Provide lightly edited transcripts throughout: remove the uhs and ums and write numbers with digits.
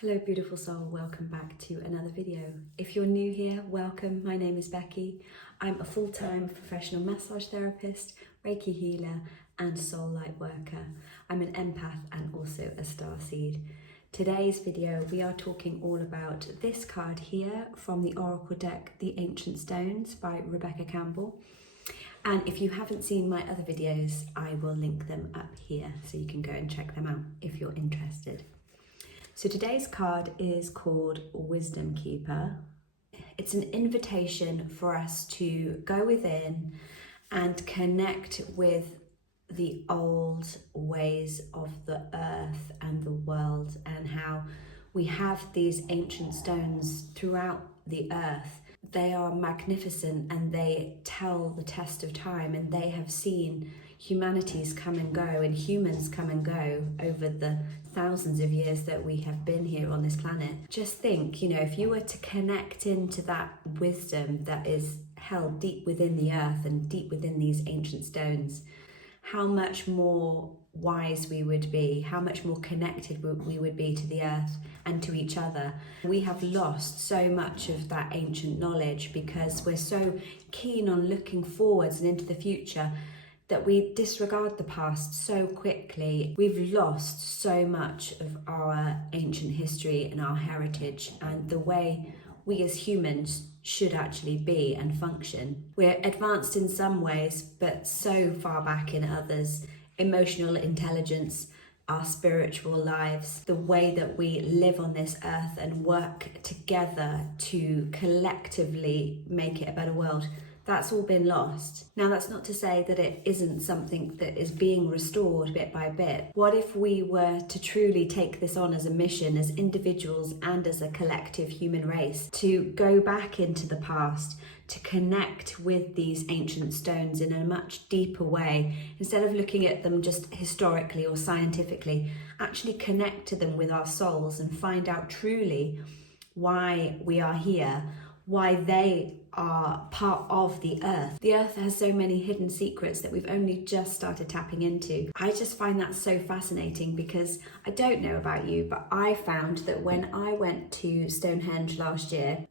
Hello beautiful soul, welcome back to another video. If you're new here, welcome. My name is Becky. I'm a full-time professional massage therapist, Reiki healer and soul light worker. I'm an empath and also a starseed. Today's video we are talking all about this card here from the Oracle deck, The Ancient Stones by Rebecca Campbell. And if you haven't seen my other videos, I will link them up here so you can go and check them out if you're interested. So today's card is called Wisdom Keeper. It's an invitation for us to go within and connect with the old ways of the earth and the world, and how we have these ancient stones throughout the earth. They are magnificent and they tell the test of time, and they have seen humanities come and go and humans come and go over the thousands of years that we have been here on this planet. Just think, if you were to connect into that wisdom that is held deep within the earth and deep within these ancient stones, how much more wise we would be, how much more connected we would be to the earth and to each other. We have lost so much of that ancient knowledge because we're so keen on looking forwards and into the future that we disregard the past so quickly. We've lost so much of our ancient history and our heritage and the way we as humans should actually be and function. We're advanced in some ways, but so far back in others. Emotional intelligence, our spiritual lives, the way that we live on this earth and work together to collectively make it a better world, that's all been lost. Now, that's not to say that it isn't something that is being restored bit by bit. What if we were to truly take this on as a mission, as individuals and as a collective human race, to go back into the past, to connect with these ancient stones in a much deeper way, instead of looking at them just historically or scientifically, actually connect to them with our souls and find out truly why we are here, why they are part of the earth. The earth has so many hidden secrets that we've only just started tapping into. I just find that so fascinating because I don't know about you, but I found that when I went to Stonehenge last year,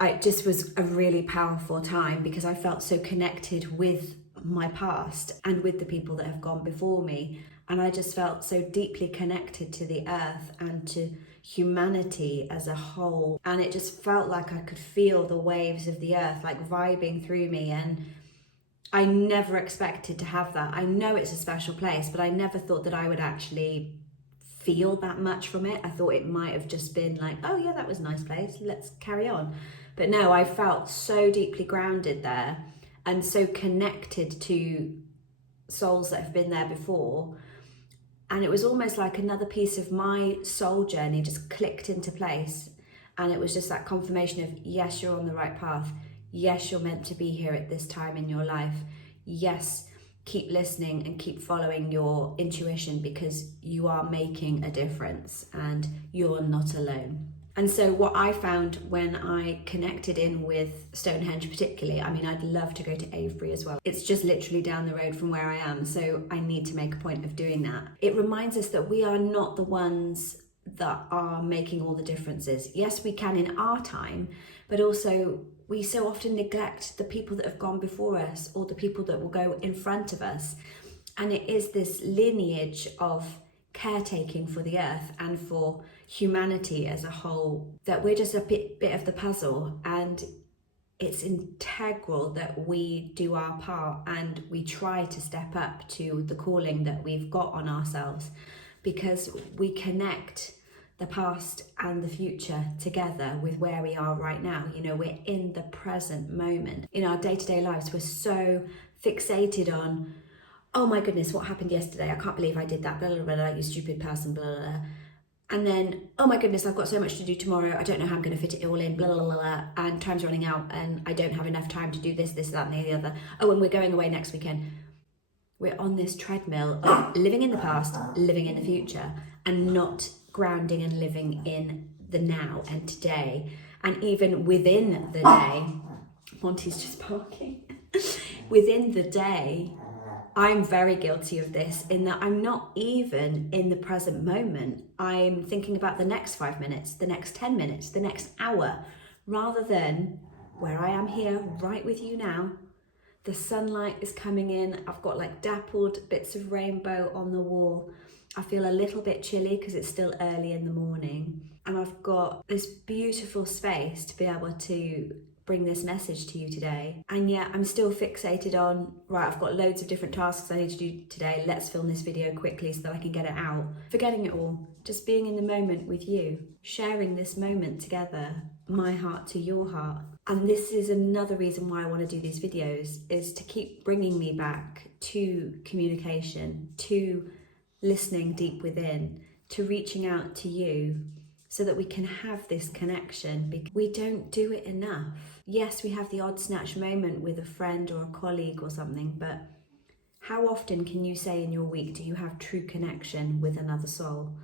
it just was a really powerful time because I felt so connected with my past and with the people that have gone before me. And I just felt so deeply connected to the earth and to humanity as a whole. And it just felt like I could feel the waves of the earth like vibing through me. And I never expected to have that. I know it's a special place, but I never thought that I would actually feel that much from it. I thought it might have just been like, oh yeah, that was a nice place, let's carry on. But no, I felt so deeply grounded there and so connected to souls that have been there before. And it was almost like another piece of my soul journey just clicked into place. And it was just that confirmation of, yes, you're on the right path. Yes, you're meant to be here at this time in your life. Yes, keep listening and keep following your intuition because you are making a difference and you're not alone. And so what I found when I connected in with Stonehenge particularly, I mean, I'd love to go to Avebury as well. It's just literally down the road from where I am, so I need to make a point of doing that. It reminds us that we are not the ones that are making all the differences. Yes, we can in our time, but also we so often neglect the people that have gone before us or the people that will go in front of us. And it is this lineage of caretaking for the earth and for humanity as a whole that we're just a bit of the puzzle, and it's integral that we do our part and we try to step up to the calling that we've got on ourselves, because we connect the past and the future together with where we are right now. We're in the present moment. In our day-to-day lives, we're so fixated on, oh my goodness, what happened yesterday? I can't believe I did that, blah, blah, blah, blah, you stupid person, blah, blah, blah. And then, oh my goodness, I've got so much to do tomorrow. I don't know how I'm going to fit it all in, blah, blah, blah, blah. And time's running out and I don't have enough time to do this, that, and the other. Oh, and we're going away next weekend. We're on this treadmill of living in the past, living in the future, and not grounding and living in the now and today. And even within the day, Monty's just barking. Within the day, I'm very guilty of this in that I'm not even in the present moment. I'm thinking about the next 5 minutes, the next 10 minutes, the next hour, rather than where I am here right with you now. The sunlight is coming in. I've got like dappled bits of rainbow on the wall. I feel a little bit chilly because it's still early in the morning. And I've got this beautiful space to be able to bring this message to you today. And yet I'm still fixated on, right, I've got loads of different tasks I need to do today. Let's film this video quickly so that I can get it out. Forgetting it all, just being in the moment with you, sharing this moment together, my heart to your heart. And this is another reason why I want to do these videos, is to keep bringing me back to communication, to listening deep within, to reaching out to you, so that we can have this connection, because we don't do it enough. Yes, we have the odd snatch moment with a friend or a colleague or something, but how often can you say in your week do you have true connection with another soul,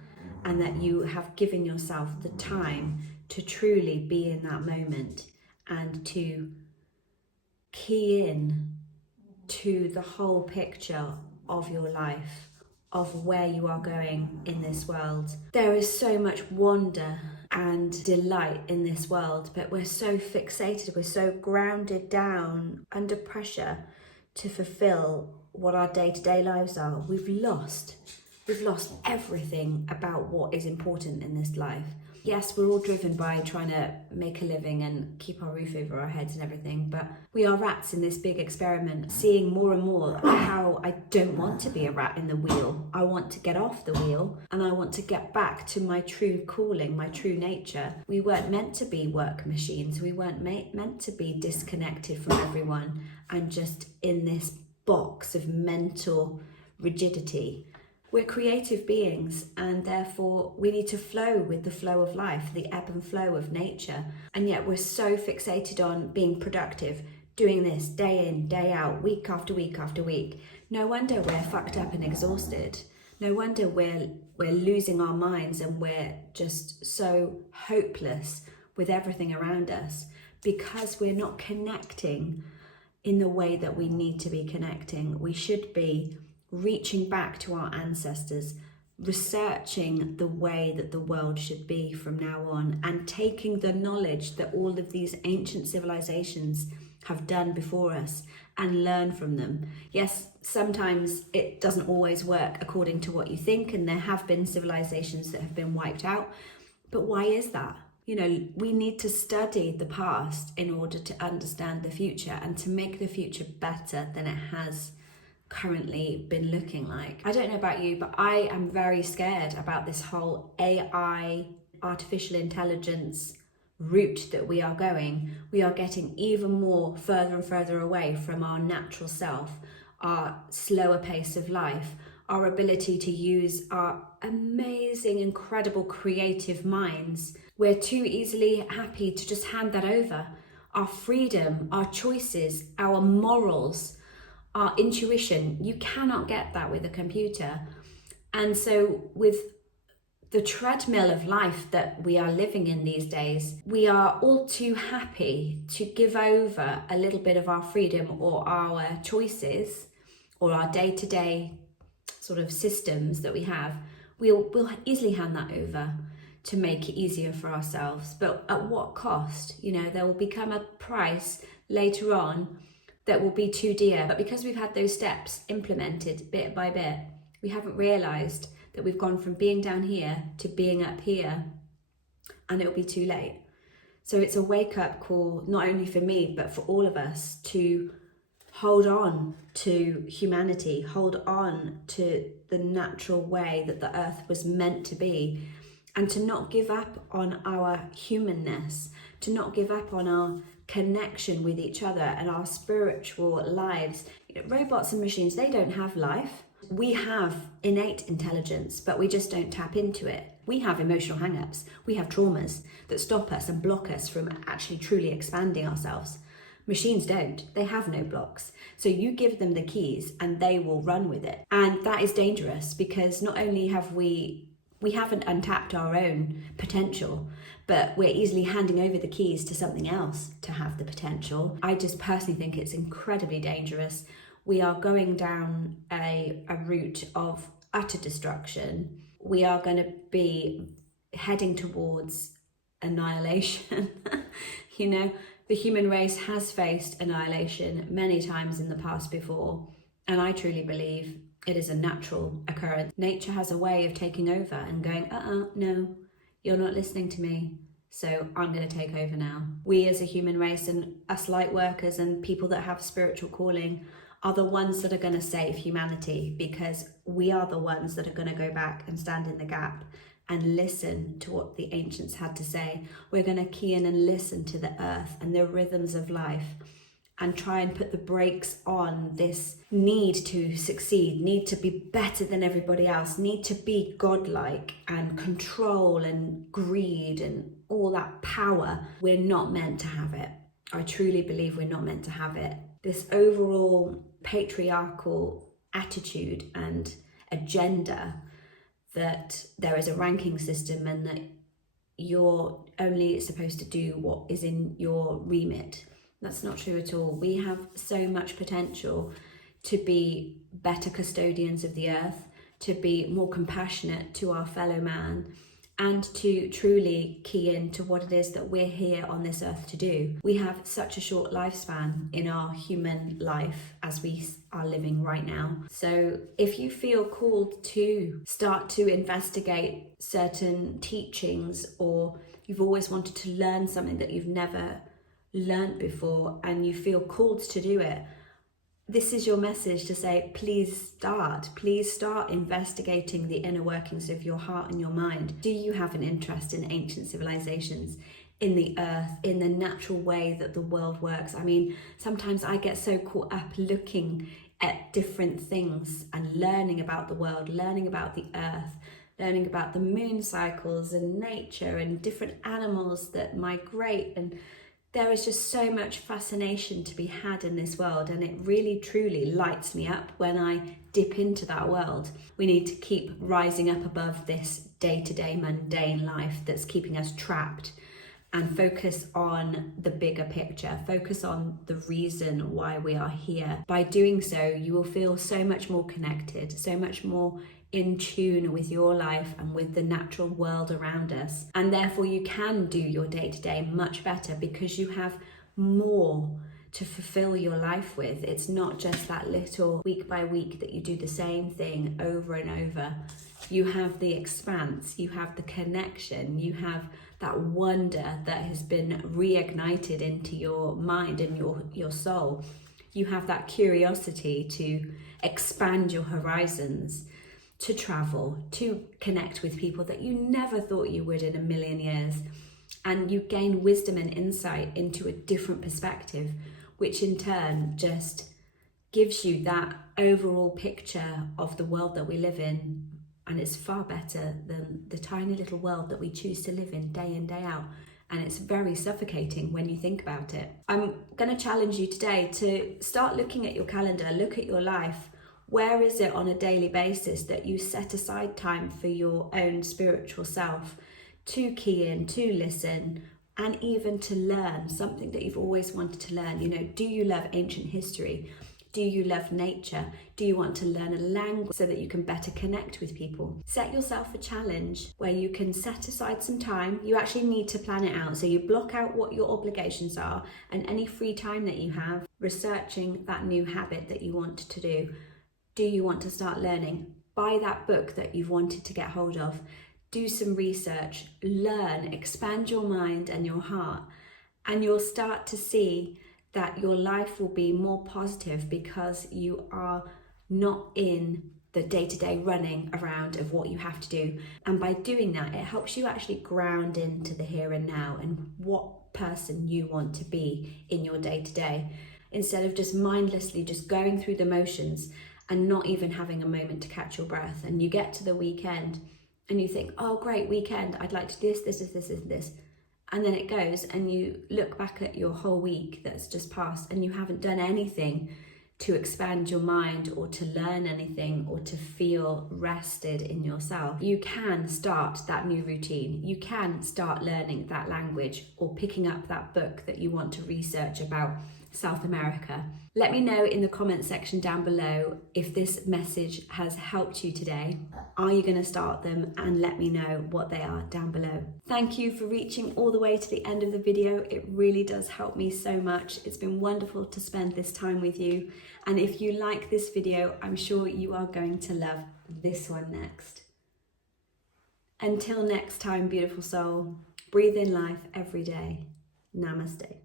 and that you have given yourself the time to truly be in that moment and to key in to the whole picture of your life, of where you are going in this world. There is so much wonder and delight in this world, but we're so fixated, we're so grounded down under pressure to fulfill what our day-to-day lives are. We've lost everything about what is important in this life. Yes, we're all driven by trying to make a living and keep our roof over our heads and everything, but we are rats in this big experiment, seeing more and more how I don't want to be a rat in the wheel. I want to get off the wheel, and I want to get back to my true calling, my true nature. We weren't meant to be work machines. We weren't meant to be disconnected from everyone and just in this box of mental rigidity. We're creative beings, and therefore we need to flow with the flow of life, the ebb and flow of nature. And yet we're so fixated on being productive, doing this day in, day out, week after week after week. No wonder we're fucked up and exhausted. No wonder we're losing our minds, and we're just so hopeless with everything around us, because we're not connecting in the way that we need to be connecting. We should be reaching back to our ancestors, researching the way that the world should be from now on, and taking the knowledge that all of these ancient civilizations have done before us and learn from them. Yes, sometimes it doesn't always work according to what you think, and there have been civilizations that have been wiped out. But why is that? You know, we need to study the past in order to understand the future and to make the future better than it has currently been looking like. I don't know about you, but I am very scared about this whole AI, artificial intelligence route that we are going. We are getting even more further and further away from our natural self, our slower pace of life, our ability to use our amazing, incredible creative minds. We're too easily happy to just hand that over. Our freedom, our choices, our morals, our intuition, you cannot get that with a computer. And so with the treadmill of life that we are living in these days, we are all too happy to give over a little bit of our freedom or our choices or our day-to-day sort of systems that we have. We'll easily hand that over to make it easier for ourselves. But at what cost? You know, there will become a price later on that will be too dear. But because we've had those steps implemented bit by bit, we haven't realised that we've gone from being down here to being up here, and it'll be too late. So it's a wake-up call, not only for me, but for all of us, to hold on to humanity, hold on to the natural way that the earth was meant to be, and to not give up on our humanness, to not give up on our connection with each other and our spiritual lives. You know, robots and machines, they don't have life. We have innate intelligence, but we just don't tap into it. We have emotional hang-ups. We have traumas that stop us and block us from actually truly expanding ourselves. Machines don't. They have no blocks. So you give them the keys and they will run with it. And that is dangerous, because not only have we haven't untapped our own potential, but we're easily handing over the keys to something else to have the potential. I just personally think it's incredibly dangerous we are going down a route of utter destruction. We are going to be heading towards annihilation. You know, the human race has faced annihilation many times in the past before, and I truly believe it is a natural occurrence. Nature has a way of taking over and going, no, you're not listening to me, so I'm going to take over now. We as a human race, and us light workers and people that have spiritual calling, are the ones that are going to save humanity, because we are the ones that are going to go back and stand in the gap and listen to what the ancients had to say. We're going to key in and listen to the earth and the rhythms of life, and try and put the brakes on this need to succeed, need to be better than everybody else, need to be godlike, and control and greed and all that power. We're not meant to have it. I truly believe we're not meant to have it. This overall patriarchal attitude and agenda that there is a ranking system and that you're only supposed to do what is in your remit. That's not true at all. We have so much potential to be better custodians of the earth, to be more compassionate to our fellow man, and to truly key into what it is that we're here on this earth to do. We have such a short lifespan in our human life as we are living right now. So if you feel called to start to investigate certain teachings, or you've always wanted to learn something that you've never learned before and you feel called to do it, this is your message to say, please start investigating the inner workings of your heart and your mind. Do you have an interest in ancient civilizations, in the earth, in the natural way that the world works? I mean, sometimes I get so caught up looking at different things and learning about the world, learning about the earth, learning about the moon cycles and nature and different animals that migrate, and there is just so much fascination to be had in this world, and it really truly lights me up when I dip into that world. We need to keep rising up above this day-to-day mundane life that's keeping us trapped, and focus on the bigger picture, focus on the reason why we are here. By doing so, you will feel so much more connected, so much more in tune with your life and with the natural world around us. And therefore you can do your day-to-day much better, because you have more to fulfill your life with. It's not just that little week by week that you do the same thing over and over. You have the expanse, you have the connection, you have that wonder that has been reignited into your mind and your soul. You have that curiosity to expand your horizons, to travel, to connect with people that you never thought you would in a million years. And you gain wisdom and insight into a different perspective, which in turn just gives you that overall picture of the world that we live in. And it's far better than the tiny little world that we choose to live in day out. And it's very suffocating when you think about it. I'm going to challenge you today to start looking at your calendar, look at your life. Where is it on a daily basis that you set aside time for your own spiritual self, to key in, to listen, and even to learn something that you've always wanted to learn? You know, do you love ancient history? Do you love nature? Do you want to learn a language so that you can better connect with people? Set yourself a challenge where you can set aside some time. You actually need to plan it out. So you block out what your obligations are and any free time that you have, researching that new habit that you want to do. Do you want to start learning? Buy that book that you've wanted to get hold of. Do some research, learn, expand your mind and your heart, and you'll start to see that your life will be more positive, because you are not in the day-to-day running around of what you have to do. And by doing that, it helps you actually ground into the here and now and what person you want to be in your day-to-day, instead of just mindlessly just going through the motions and not even having a moment to catch your breath. And you get to the weekend and you think, oh great, weekend, I'd like to do this. And then it goes, and you look back at your whole week that's just passed and you haven't done anything to expand your mind or to learn anything or to feel rested in yourself. You can start that new routine. You can start learning that language or picking up that book that you want to research about South America. Let me know in the comment section down below if this message has helped you today. Are you going to start them? And let me know what they are down below. Thank you for reaching all the way to the end of the video. It really does help me so much. It's been wonderful to spend this time with you. And if you like this video, I'm sure you are going to love this one next. Until next time, beautiful soul, breathe in life every day. Namaste.